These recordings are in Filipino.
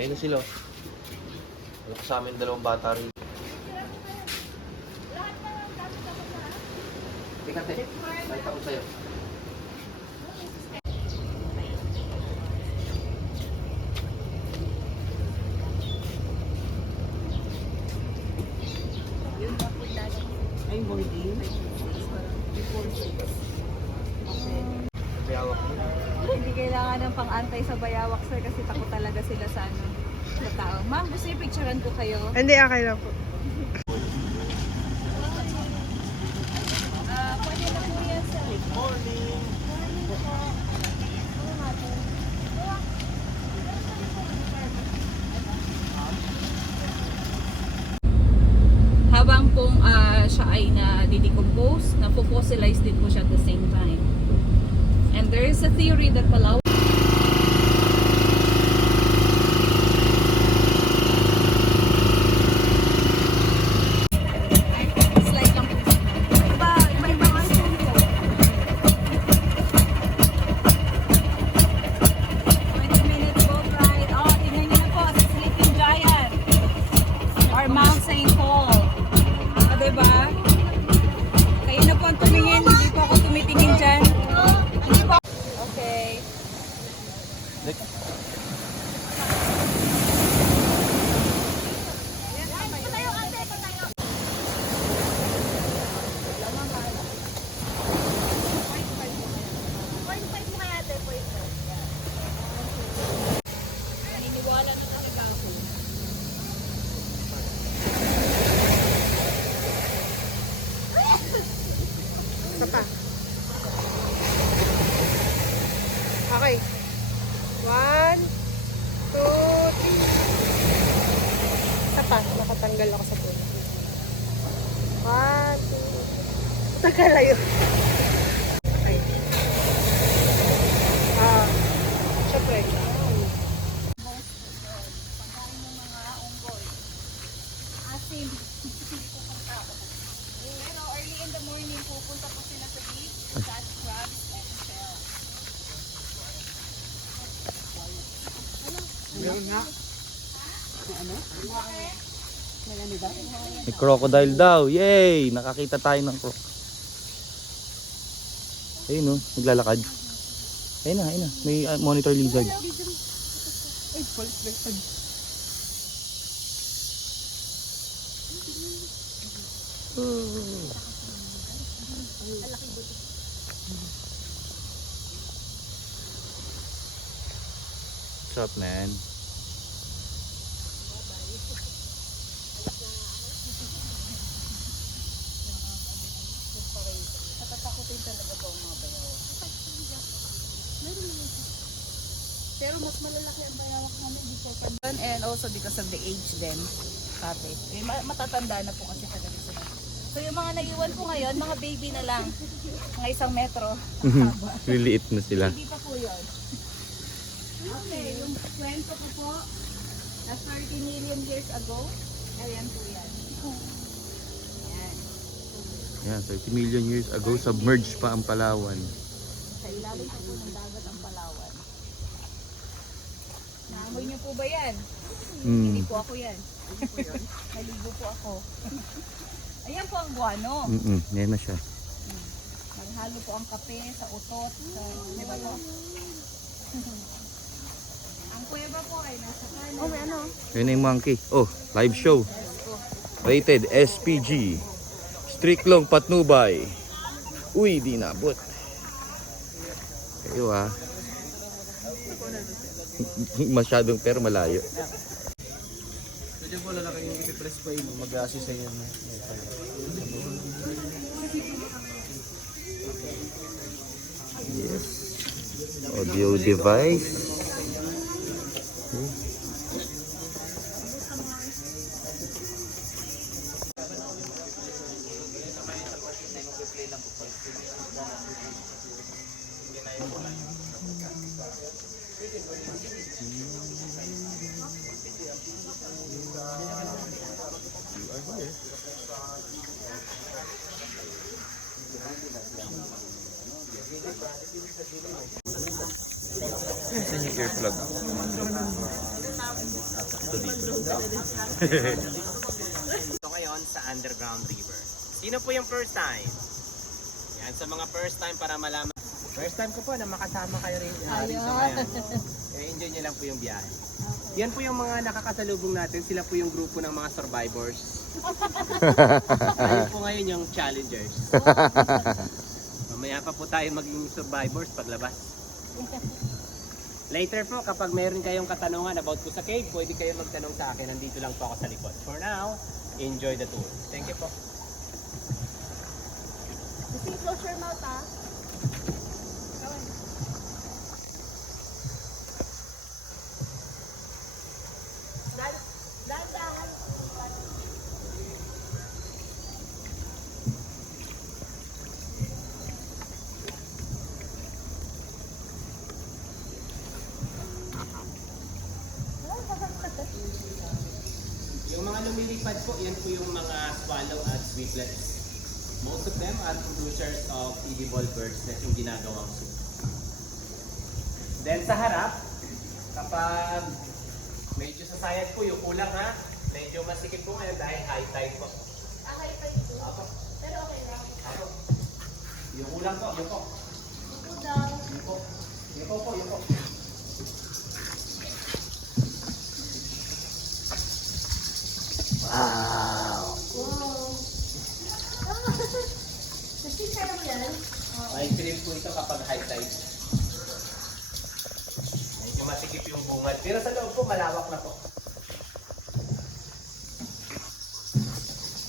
Ayun na sila. Wala sa amin dalawang bata rin. Teka, te. Kahit ako sa'yo. Ay, boarding? Before 6. Okay. Bayawak mo. Hindi kailangan ng pang-antay sa bayawak, sir, kasi takot talaga sila sa ano, sa tao. Ma'am, gusto yung picturean ko kayo? Hindi, okay lang po. Pwede na po yan, sir. Good morning! Habang pong siya ay na-decompose, na-fossilize din po siya at the same time. And there is a theory that Palawan slide lang po. Iba kasi po. 20 minutes boat ride. Oh, tingnan niyo na po sa Sleeping Giant or Mount St. Paul. Diba? Kayo na po ang tumingin, hindi po ako tumitingin dyan. Hindi po. Okay. Naniniwala na talaga ako. Isa pa. Okay. 1, 2, 3. Isa pa. Nakatanggal ako sa puno. 1, 2. Tagalayo. Okay. Siyempre. Pagkain ng mga unggoy. Asim. Pero early in the morning, pupunta po sila sa beach, catch crabs and shell. Meron nga. May crocodile daw. Yay! Nakakita tayo ng croc. Ayun o, naglalakad. Ayun na. May monitor lizard. Ay, baliktad. What's up, man? Natatakutin talaga po ang mga bayawak. Pero mas malalaki ang bayawak namin because of and also because of the age din. Ate. Matatanda na po kasi talaga sila. So yung mga naiwan po ngayon, mga baby na lang. Mga 1 metro. Liliit na sila. Hindi pa po yun. Okay, yung kwento ko po, na 30 million years ago, ayan po yan. Ayan. Yan, 30 million years ago, submerged pa ang Palawan. Sa ilalim pa po ng dagat ang Palawan. Naamoy niyo po ba yan? Hindi po ako yan. Naligo po ako. Ayan po ang guano. Yan na siya. Naghalo po ang kape sa utot. Sa, di ba po? Ang kuweba po ay nasa kanan. Oh, may ano? Yun na yung monkey. Oh, live show. Rated SPG. Striklong Patnubay. Uy, di nabot. Kayo ah. Masyadong pero malayo. Pwede po lalaki yung ipipress po yun, mag-assist sa inyo. Yes. Audio device. Saan yung earplug? Ito ngayon sa Underground River. Sino po yung first time? Yan, sa mga first time para malaman. First time ko po na makasama kayo rin dito ngayon. Enjoy nyo lang po yung biyahe. Yan po yung mga nakakasalubong natin. Sila po yung grupo ng mga survivors. Tayo po ngayon yung challengers. Mamaya pa po tayo maging survivors paglabas. Later po, kapag meron kayong katanungan about po sa cave, pwede kayo magtanong sa akin. Nandito lang po ako sa likod. For now, enjoy the tour. Thank you po. Kasi close your mouth, ah. Dahan-dahan. Yung mga lumilipad po, yan po yung mga swallow at sweetlets. Most of them are producers of edible birds na yung ginagawang soup. Then sa harap, kapag medyo sasayad po yung kulang ha, medyo masikip po ngayon dahil high tide po. Ah, high five po. Apo. Pero okay lang. Apo. Yung kulang po, yun po. Ito daw. Yun po. Yun po po, yun po. Wow. Kasi kaya mo yan? May trip po ito kapag high tide. Medyo masikip yung bungad. Pero sa loob po, malawak na po.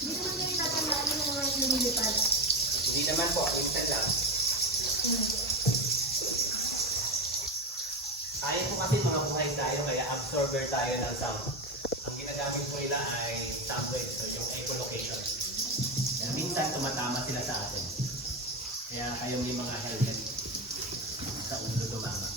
Hindi naman kayo tatandaan yung mga lumilipad. Hindi naman po, minsan lang. Kaya po kasi mga buhay tayo, kaya absorber tayo ng sound. Ang ginagamit po nila ay sound waves, so yung echolocation. Kaya minsan tumatama sila sa atin. Kaya kayong yung mga helmet sa ulo tumama.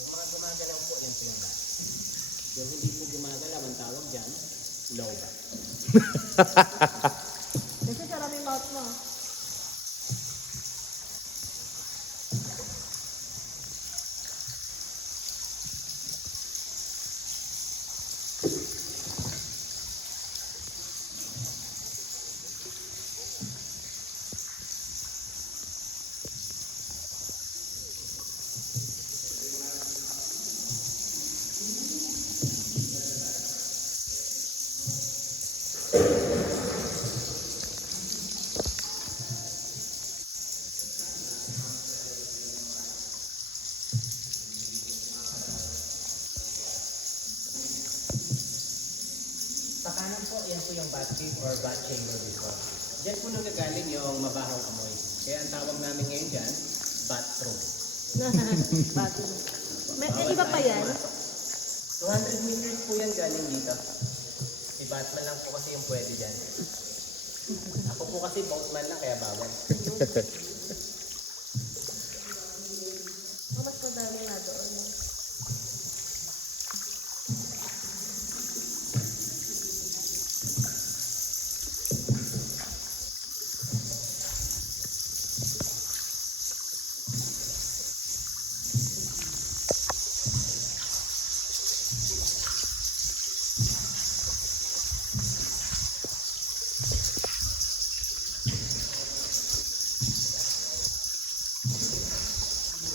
Yung mga gumagalaw po, yan po yung bat. Yung hindi po gumagalaw, ang tawag dyan, low bat. Kasi sarap yung mouth mo. Sa kanan po, yan po yung bat cave or bat chamber before. Diyan po nagagaling yung mabahong amoy. Kaya ang tawag namin ngayon dyan, bathroom. Bago. May iba pa yan? 200 meters po yan galing dito. Si Batman lang po kasi yung pwede dyan. Ako po kasi boatman lang kaya bawal. Mas madami nga doon.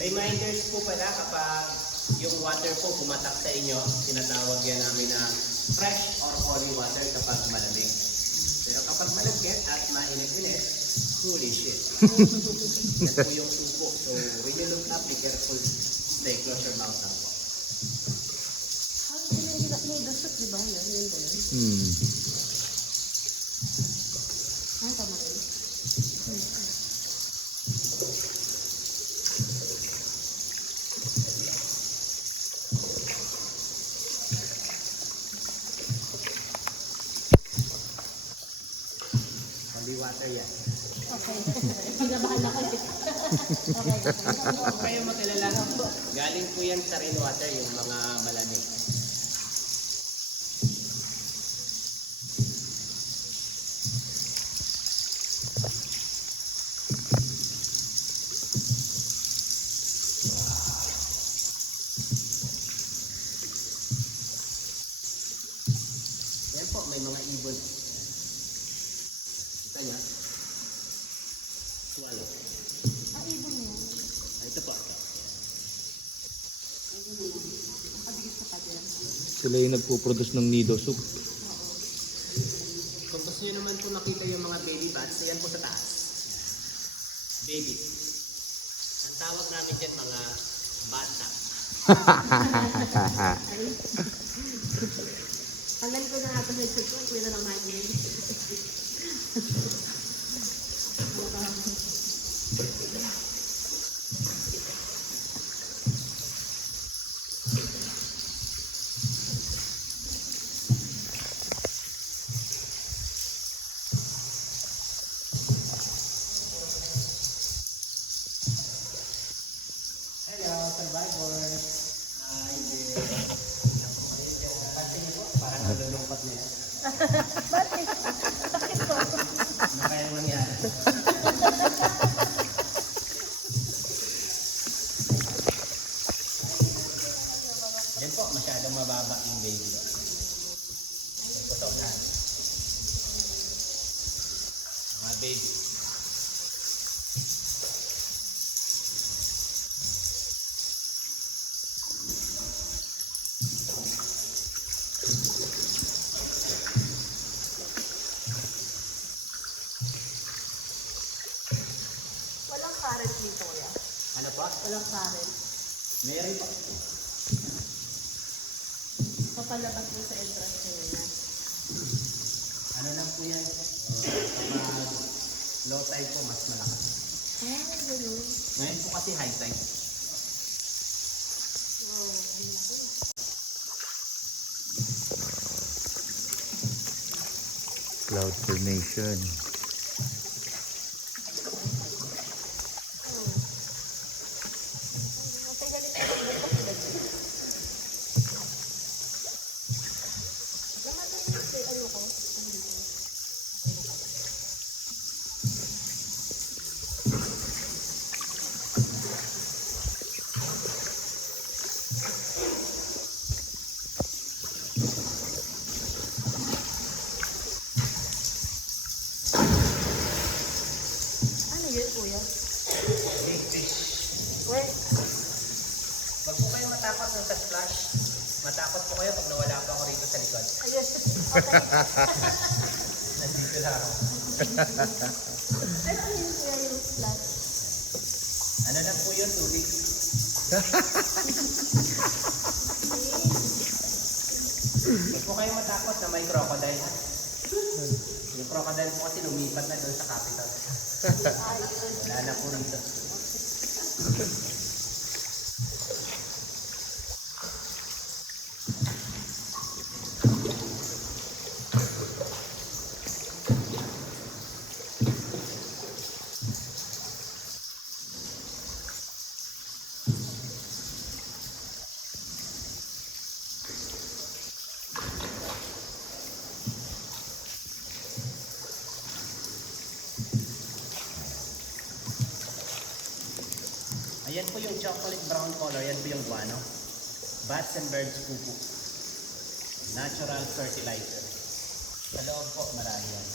Reminders po pala kapag yung water po pumatak sa inyo, tinatawag yan namin na fresh or holy water kapag malamig. Pero kapag malagkit at mainit-init, holy shit. Yan po yung supo. So when you look up, be careful. Stay close your mouth lang po. May dasot, di ba? Yan, yun ba yun? Ah, tama rin. water yan. Okay. Pinabahan ako eh. Okay. Huwag kayong mag-alala. Galing po yan sa rainwater, yung mga malamig. Yan po, may mga ibon. Kita niya? Swallow. Ibon mo. Ah, ito po. Sila yung nagpo-produce ng nido soup. Kung gusto nyo naman po makita yung mga baby bats, ayan po sa taas. Baby. Ang tawag namin dyan mga bata. Tanggalin ko na nga ito sa headset ko. Kuya na lang natin. Hello, survivors! Hi there! Pansin niyo po, parang nalulungkot niya. Ano kayang nangyari? Yan po, masyadong mababa yung baby. May putok na. Mga baby. Walang current dito kuya. Ano po? Walang current. Meron po. Papalabas mo sa entrance nila. Ano lang po yan? Kapag low tide po, mas malakas. Ganun. Ngayon po kasi high tide. Cloud formation. Ano yun kuya? Big fish. Where? Huwag po kayong matakot nung sa splash. Matakot po kayo pag nawala pa ako rito sa likod. Ayun. Okay. Nandito lang ako. Pero ano yun kuya yung flat? Ano lang po yun, tubig. Huwag po kayong matakot na may crocodile. Ha? Yung crocodile po kasi lumipat na doon sa capital. Wala na po rito. Ayan po yung chocolate brown color, yan po yung guano. Bats and birds pupu. Natural fertilizer. Sa loob po, marami yan.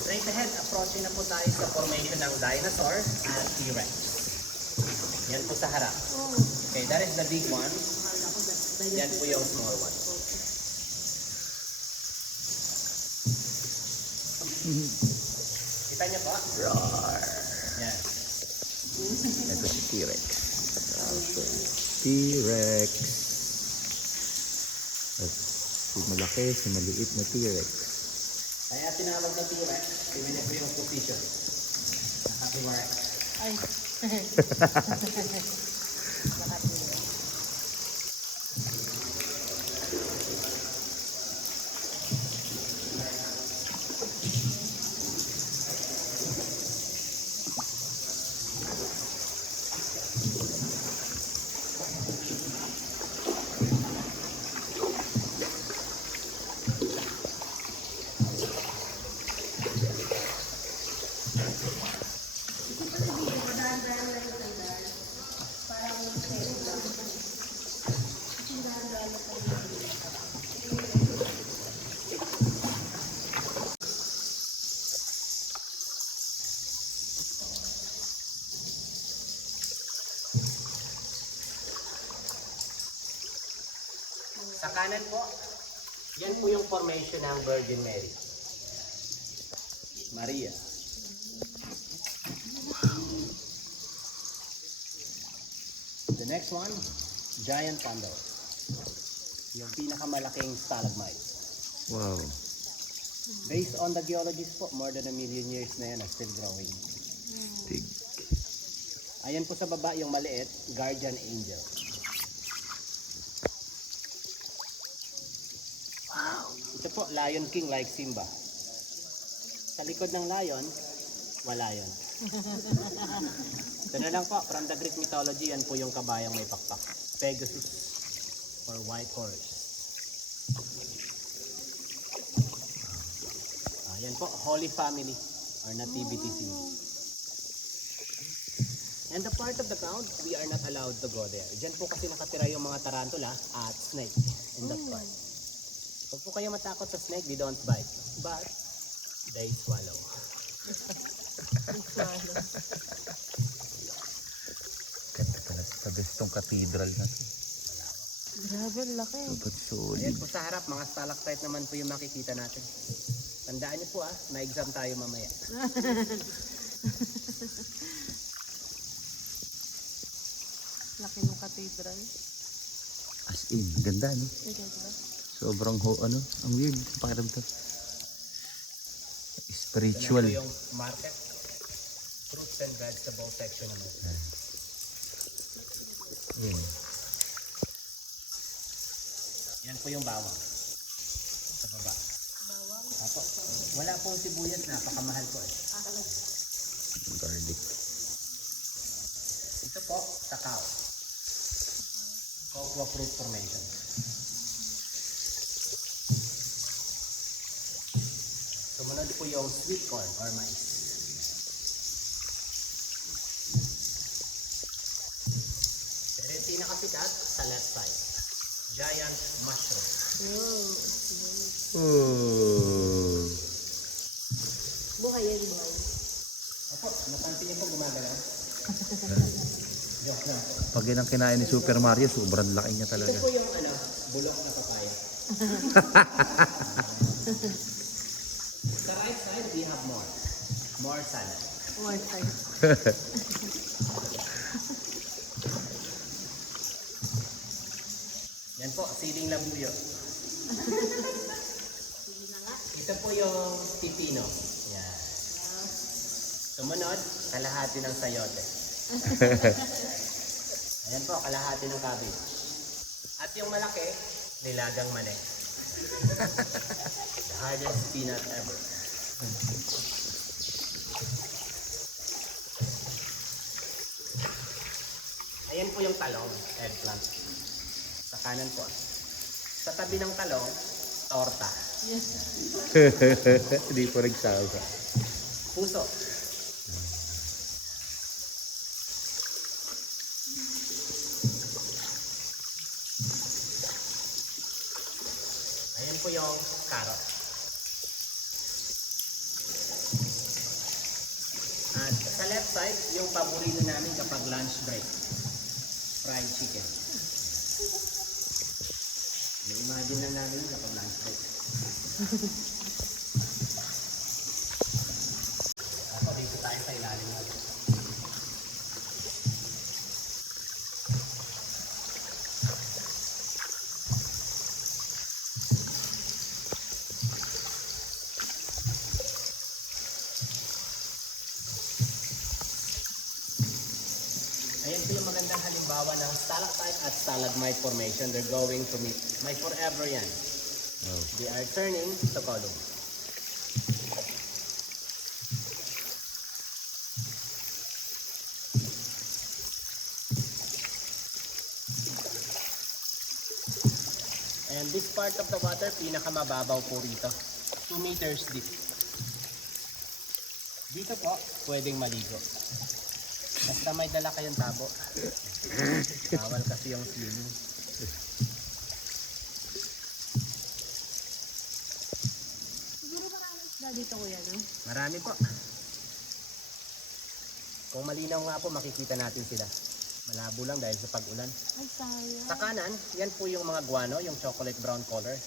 Straight ahead, approaching na po tayo sa formation ng dinosaur at T-Rex. Yan po sa harap. Okay, that is the big one. Yan po yung small one. Kita niyo ba? Yan. Ito si T-Rex. T-Rex. At si malaki, si maliit na T-Rex. Kaya tinawag na T-Rex, tingnan niyo po yung position. Nakakiwarex. Ay. Sa kanan po, yan po yung formation ng Virgin Mary. Maria. The next one, Giant Pandal. Yung pinakamalaking stalagmite. Wow. Based on the geologists po, more than 1 million years na yan, still growing. Tig. Ayan po sa baba yung maliit, Guardian Angel. Ito po, Lion King like Simba. Sa likod ng lion, wala yun. Ito na lang po, from the Greek mythology, yan po yung kabayang may pakpak. Pegasus or white horse. Yan po, Holy Family or Nativity Scene. And the part of the ground, we are not allowed to go there. Diyan po kasi nakatira yung mga tarantula at snake in that part. Huwag po kayo matakot sa snake, they don't bite. But, they swallow. Ganda talaga sa bestong cathedral na to. Grabe, laki. Dapat solid. Ayan po sa harap, mga stalactite naman po yung makikita natin. Tandaan niyo po na-exam tayo mamaya. Laki ng cathedral. As in, ganda no? Sobrang ang weird. Parang to. Spiritual. Ito yung market. Fruits and vegetable section naman. Yan po yung bawang. Sa baba. Bawang? Apo. Wala pong sibuyas, napakamahal po eh. Garlic. Ito po, cacao. Cocoa fruit formation. Sumunod po yung sweet corn or mais. Pero yung pinakasikat sa left side, giant mushroom. Buhay yan, buhay. Opo, napansin niyo po gumagalaw? Joke lang po. Pag yun ang kinain ni Super Mario, sobrang laki niya talaga. Ito po yung bulok na papaya. Sa right side, we have more. More salad. More time. Yan po, siling labuyo. Ito po yung pipino. Yan. Sumunod, kalahati ng sayote. Ayan po, kalahati ng cabbage. At yung malaki, nilagang mani. The hardest peanut ever. Ayan po yung talong, eggplant. Sa kanan po. Sa tabi ng talong, torta. Hindi po nagsawa. Puso. Ayan po yung carrot. At sa left side, yung paborito namin kapag lunch break. Fried chicken. I-imagine lang namin kapag lunch break. Ako dito tayo sa ilalim natin. halimbawa ng stalactite at stalagmite formation. They're going to meet. May forever yan. They are turning to column. And this part of the water, pinakamababaw po rito. 2 meters deep. Dito po, pwedeng maligo. Basta may dala kayong tabo. Bawal kasi yung swimming. Siguro marami isda dito kuya, no? Marami po. Kung malinaw nga po, makikita natin sila. Malabo lang dahil sa pag-ulan. Ay, sayang. Sa kanan, yan po yung mga guano, yung chocolate brown color.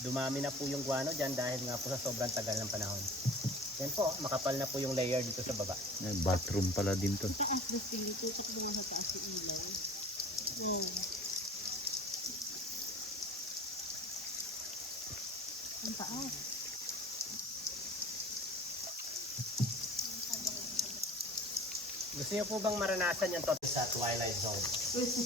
Dumami na po yung guano dyan dahil nga po sa sobrang tagal ng panahon. Yan po, makapal na po yung layer dito sa baba. Bathroom pala din to. Taas na sting dito, tsaka doon sa taas yung ilaw. Wow. Ang taas. Gusto niyo po bang maranasan yung tot sa Twilight Zone? This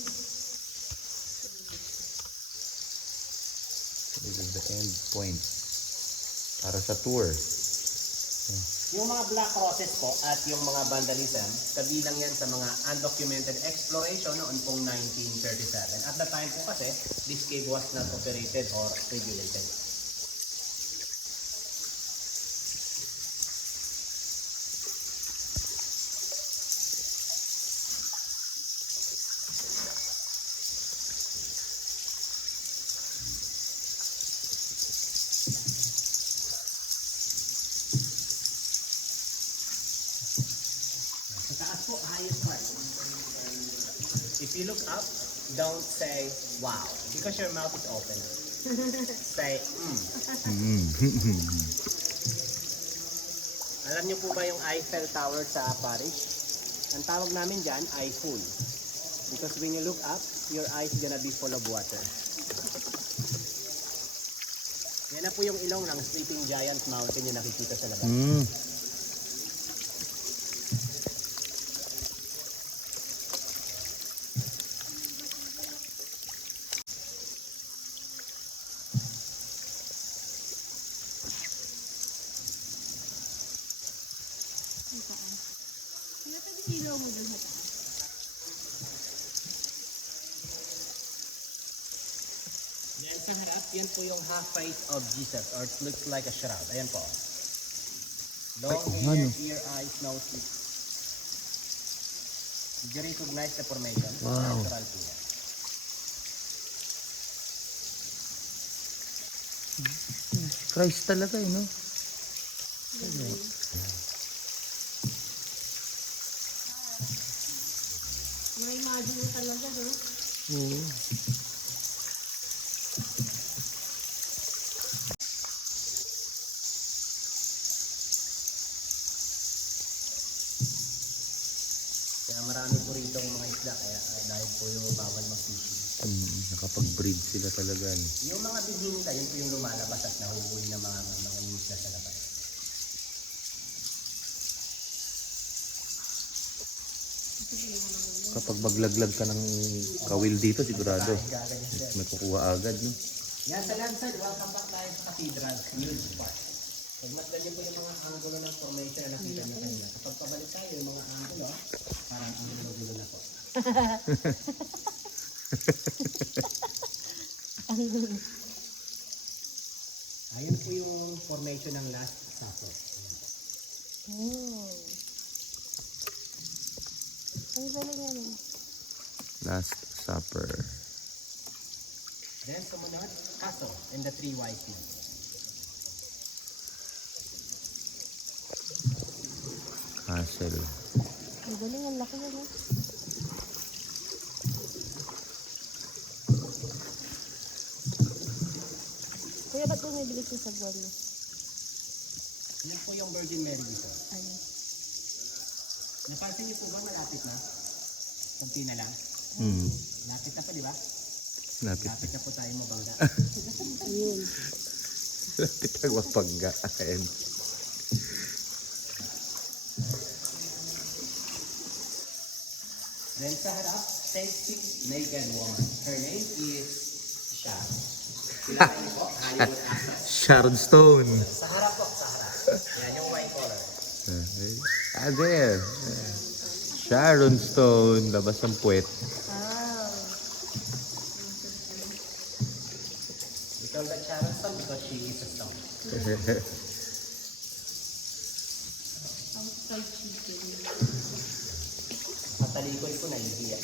is the end point. Para sa tour. Yung mga black roses po at yung mga vandalism, kabilang yan sa mga undocumented exploration noon pong 1937. At the time po kasi, this cave was not operated or regulated. Sa taas po, highest part. If you look up, don't say, wow, because your mouth is open. Say, Alam niyo po ba yung Eiffel Tower sa Paris? Ang tawag namin dyan, Eiffel. Because when you look up, your eyes gonna be full of water. Yan na po yung ilong ng Sleeping Giant Mountain yung nakikita sa labas. Ang taas. Kaya pwede ilaw mo doon sa taas. Yan sa harap, yan po yung half face of Jesus or it looks like a shroud. Ayan po. Long hair, ear, eyes, nose, lips. Did you recognize the formation? Wow. Natural po yan. Christ talaga eh, no? May imagine mo talaga, no? Oo. Kaya marami po rito mga isda kaya dahil po yung bawal mag-fishing. Nakapag-breed sila talaga. No? Yung mga bibinta, yun po yung lumalabas at nahuhuli ng mga isda sa labas. Kapag maglaglag ka ng kawil dito, sigurado. Kahit gaganyan siya. May kukuha agad, no? Yan sa land side, welcome back tayo sa Cathedral, huge part. Masdan niyo po yung mga angulo ng formation na nakita niyo kanina. Kapag pabalik tayo, yung mga angulo, parang angulo na po. Ayun po yung formation ng Last Supper. Oh. Ang galing yan, eh. Last Supper. Then sumunod, Kaso and the Three Wise Men. Castle. Ang galing, ang laki yan, eh. Kuya, ba't bumibilis yung sagwan mo? Yan po yung Virgin Mary dito. Ayun. Napansin niyo po ba malapit na? Kunti na lang. Hmm. Lapit na pa, di ba? Lapit. Lapit na po tayo mabangga. Ayun. Lapit ang mapangga. Ayan. Then sa harap, sexy naked woman. Her name is Sharon. Kilala niyo po, Hollywood actress. Sharon Stone. Sa harap po, sa harap. Yan yung white collar. There. Sharon Stone. Labas ang puwet. We call that Sharon Stone because she is a stone. Patalikoy ko na hindi yan.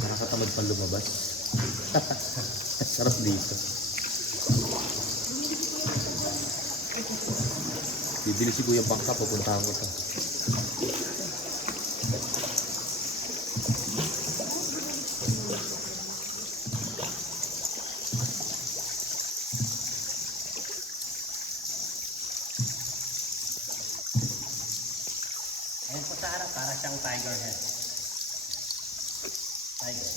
Nakakatamad pang lumabas. Sarap dito. Bibili si Kuya Bangka, pupuntahan ko to. Ayan po sa harap, para siyang tiger head. Tiger.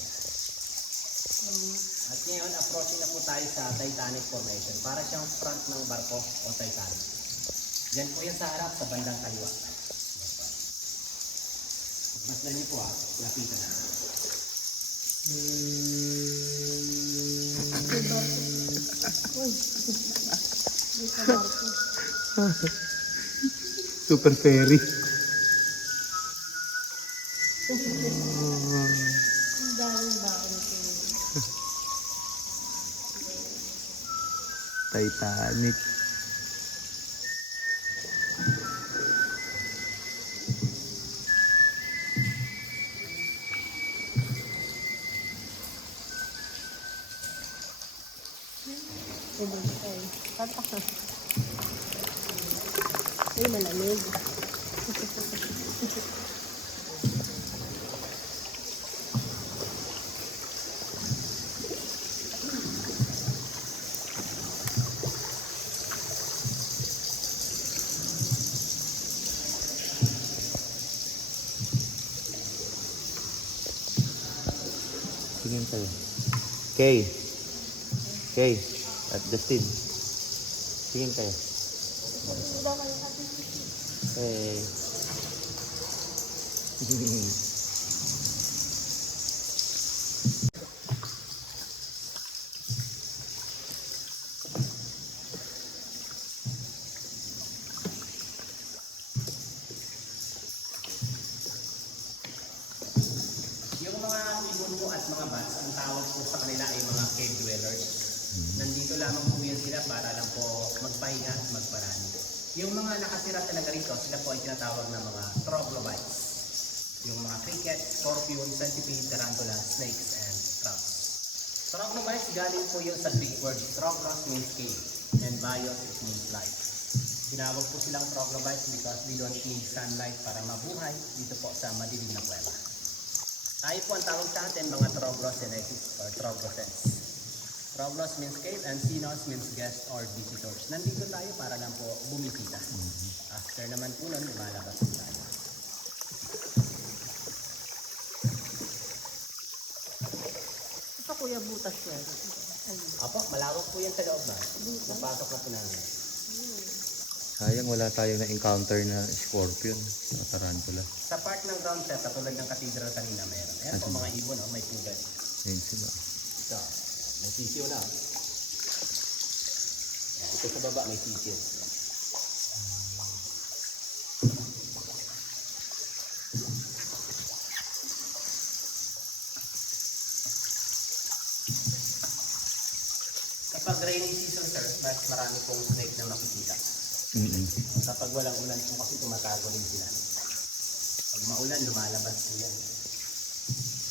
At ngayon, approaching na po tayo sa Titanic Formation. Para siyang front ng barko o Titanic. Diyan po yan sa harap, sa bandang kaliwa. Masdan niyo po lapitan na. Super fairy. Titanic. Ay, malamig. Tingin kayo. Kay. Kay. At Justin. Tingin kayo. Hey. Yung mga ibon po at mga bats, ang tawag po sa kanila ay mga cave dwellers. Nandito lamang po yan sila para lang po magpahinga at magparani. Yung mga nakatira talaga rito, sila po ay tinatawag na mga troglobites. Yung mga cricket, scorpion, centipede, tarantula, snakes, and crabs. Troglobites galing po yung sa Greek word. Troglos means cave, and bios it means life. Tinawag po silang troglobites because they don't need sunlight para mabuhay dito po sa madilim na kuweba. Tayo po ang tawag sa atin mga troglosenesis or troglosens. Troglos means cave and sinos means guest or visitors. Nandito tayo para lang po bumisita. After naman po nun, lumalabas po tayo. Ito kuya, butas yan. Apo, malawak po yan sa loob na. Napasok na po namin. Sayang wala tayong na-encounter na scorpion o tarantula. Sa part ng ground set, katulad ng cathedral kanina meron. Ayan po mga ibon, may pugad. Ayun sila. Ito, may sisiyo na. Ayan, ito sa baba may sisiyo. Kapag rainy season, sir, mas marami pong snake na makikita. Kapag walang ulan po kasi tumatago rin sila. Pag maulan, lumalabas po yan.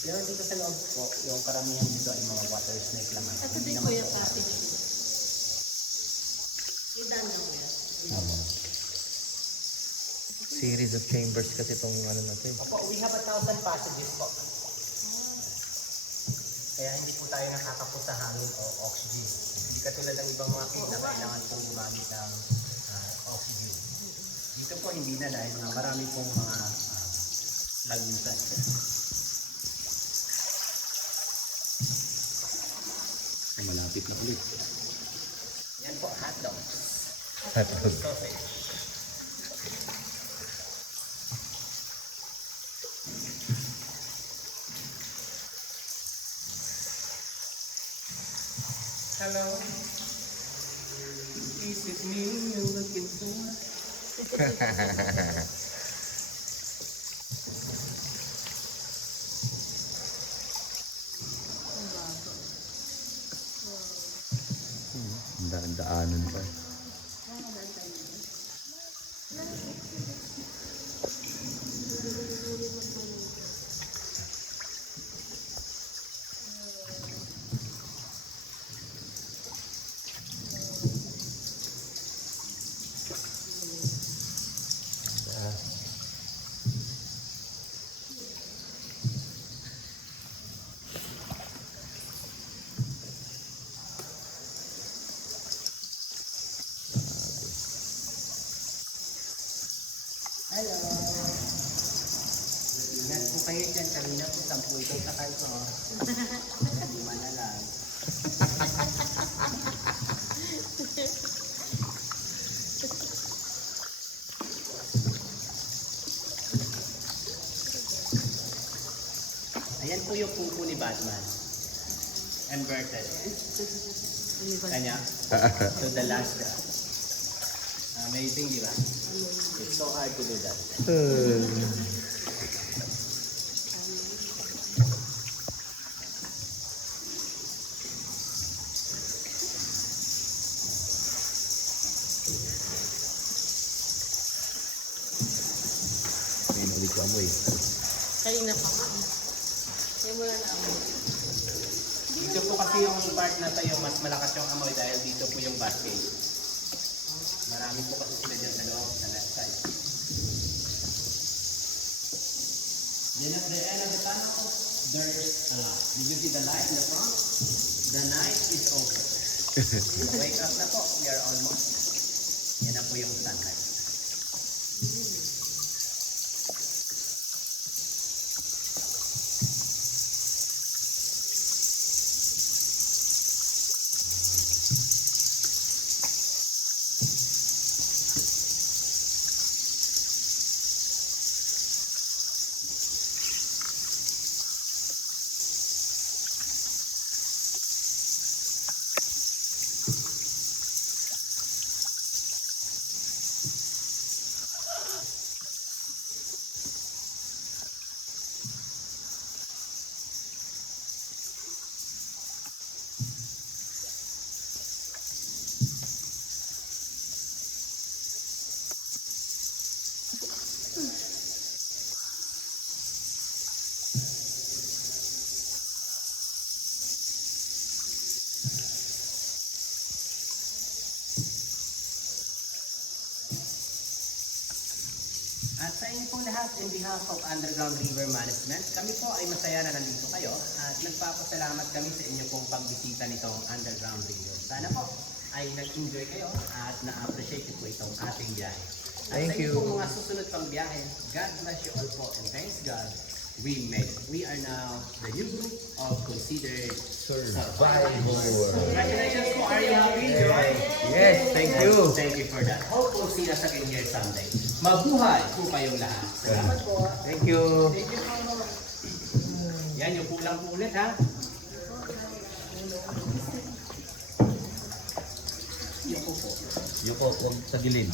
Pero dito sa loob po, yung karamihan dito ay mga water snake lamang. Ito Hindi din naman kuya po cottage. Idan na kuya. Series of chambers kasi itong ano natin. Opo, we have 1,000 passages po. Kaya hindi po tayo nakakapos sa hangin o oxygen. Hindi katulad ng ibang mga cave na kailangan pong gumamit ng oxygen. Dito po hindi na dahil mga marami pong mga lagusan. Malapit na ulit. Yan po, hotdogs. Hello. Is it me you're looking for? Daan-daanan pa. Hello. Ingat po kayo dyan. Kanina po 10 itong sakay ko. Lima na lang. Ayan po yung pupo ni Batman. Inverted. Kanya? To the last. Amazing, di ba? It's so hard to do that. Ayun, ulit ko amoy. Kanina pa nga. Kaya mo na amoy. Dito po kasi yung part na to yung mas malakas yung amoy dahil dito po yung bat cave. Marami po kasi sila dyan sa loob, sa left side. Then at the end of the tunnel, there's a light. Did you see the light in the front? The night is over. Wake up na po. We are almost. Yan na po yung sunlight. At sa inyo pong lahat, in behalf of Underground River Management, kami po ay masaya na nandito kayo at nagpapasalamat kami sa inyo pong pagbisita nitong Underground River. Sana po ay nag-enjoy kayo at na-appreciate po itong ating biyahe. At Thank sa inyo you. pong mga susunod pang biyahe, God bless you all po and thanks God, we made it. We are now the new group of considered survivors. Congratulations po, are you happy, Joy? Yes, thank you. Thank you for that. Hope we'll see us again here someday. Mabuhay po kayong lahat. Salamat po. Thank you. Thank you po. Yan, yung kulang po ulit ha. Yuko po. Yuko, huwag sa gilid.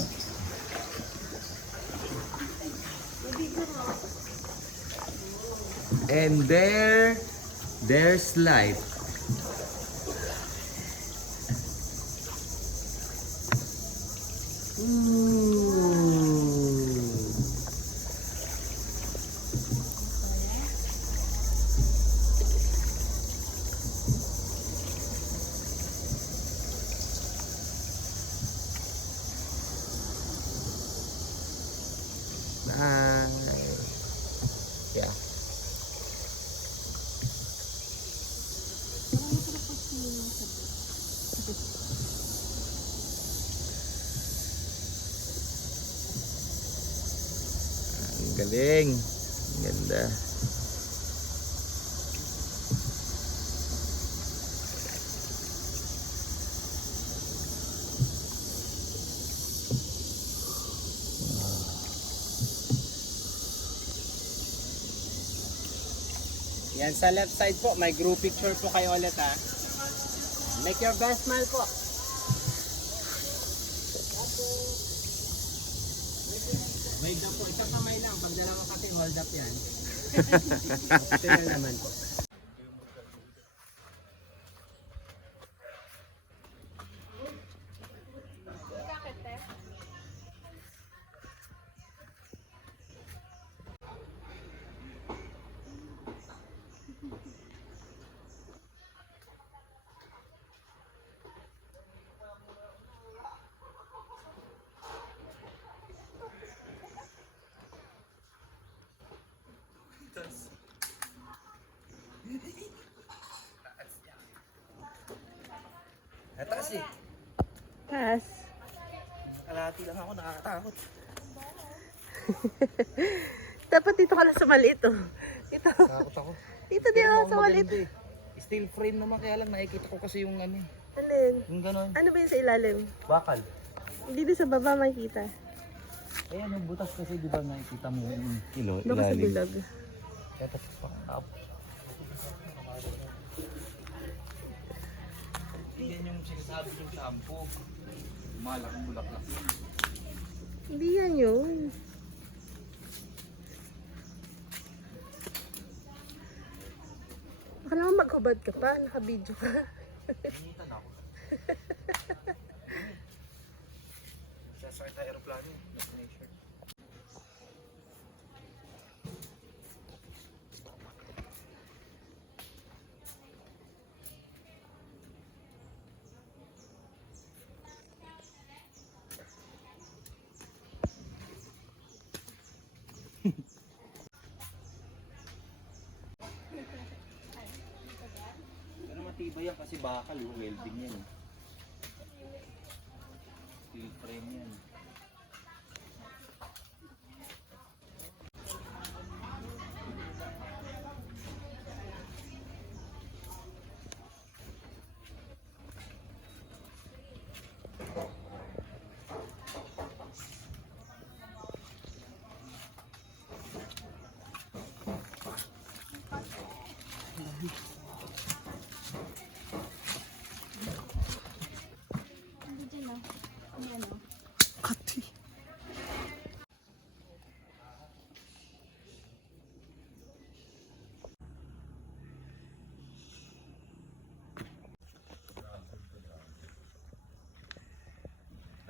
And there's light. Yeah. Ang galing. Ang ganda. Yan, sa left side po, may group picture po kayo ulit ha. Make your best smile po. Wave lang po, isang kamay lang. Pag dalawa kasi, hold up yan. Okay lang naman po. Taas eh. Pass. Kalahati lang ako, nakakatakot. Dapat dito ka lang sa maliit oh. Dito. Takot ako. Dito di ako sa maliit. Maganda eh. Steel frame naman, kaya lang nakikita ko kasi yung ano. Alin? Yung gano'n. Ano ba yung sa ilalim? Bakal. Hindi din sa baba makikita. Ayan, yung butas kasi di ba nakikita mo yung Doon ka sa bilog. kaya tapos pakatap. Yan yung sinasabi yung shampoo. Malaking bulaklak yun. Hindi yan yun. Baka naman maghubad ka pa, nakabidyo ka. Pinitan ako. Sasakit na aeroplano. Destination. Pero matibay yan kasi bakal yung welding yan. Steel frame yan.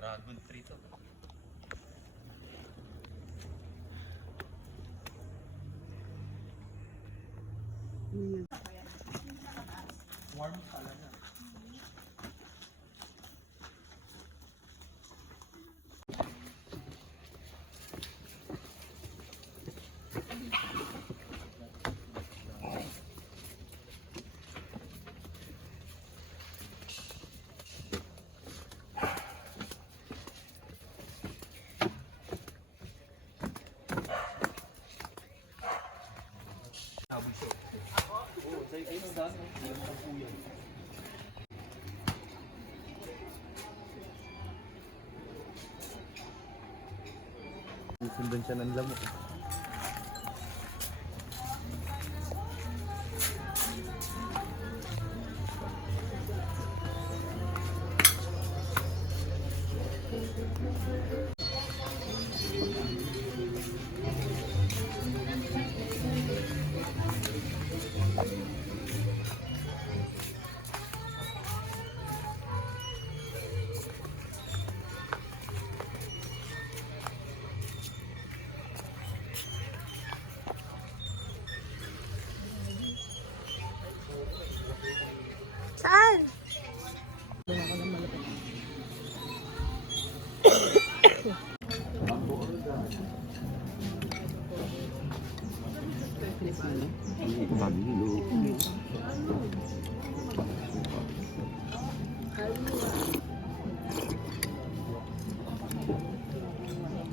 Dragon tree to. Warm talaga. Oo, sa'yo kayo ng dami. Hindi mo ang kuya. Susundan siya ng lamok. Saan?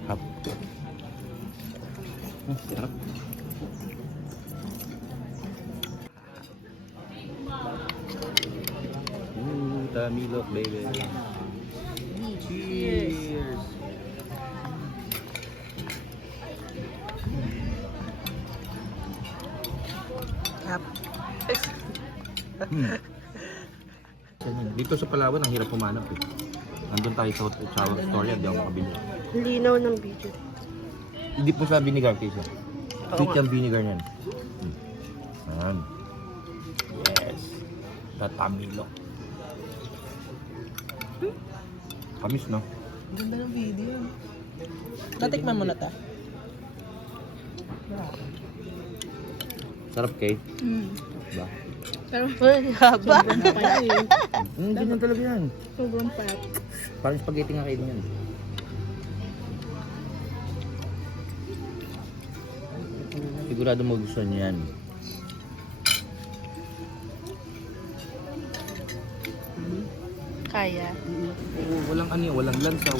Hap. Sarap. Tamilok, baby. Cheers. Sarap. Dito sa Palawan, ang hirap pumanap eh. Nandun tayo sa Chowang Story, hindi ako makabili. Linaw ng video. Hindi po sa vinegar kayo. Sweet yung vinegar niyan. Ayan. Yes. Tatamilo. Kamis, no? Ganda ng video. Natikman mo na ta? Sarap kay. Mm. Diba? Pero Ay, haba. Ganyan talaga yan. sobrang pat. Parang spaghetti nga kayo yan. Sigurado magustuhan niya yan. Kaya. Walang ano, walang lansa.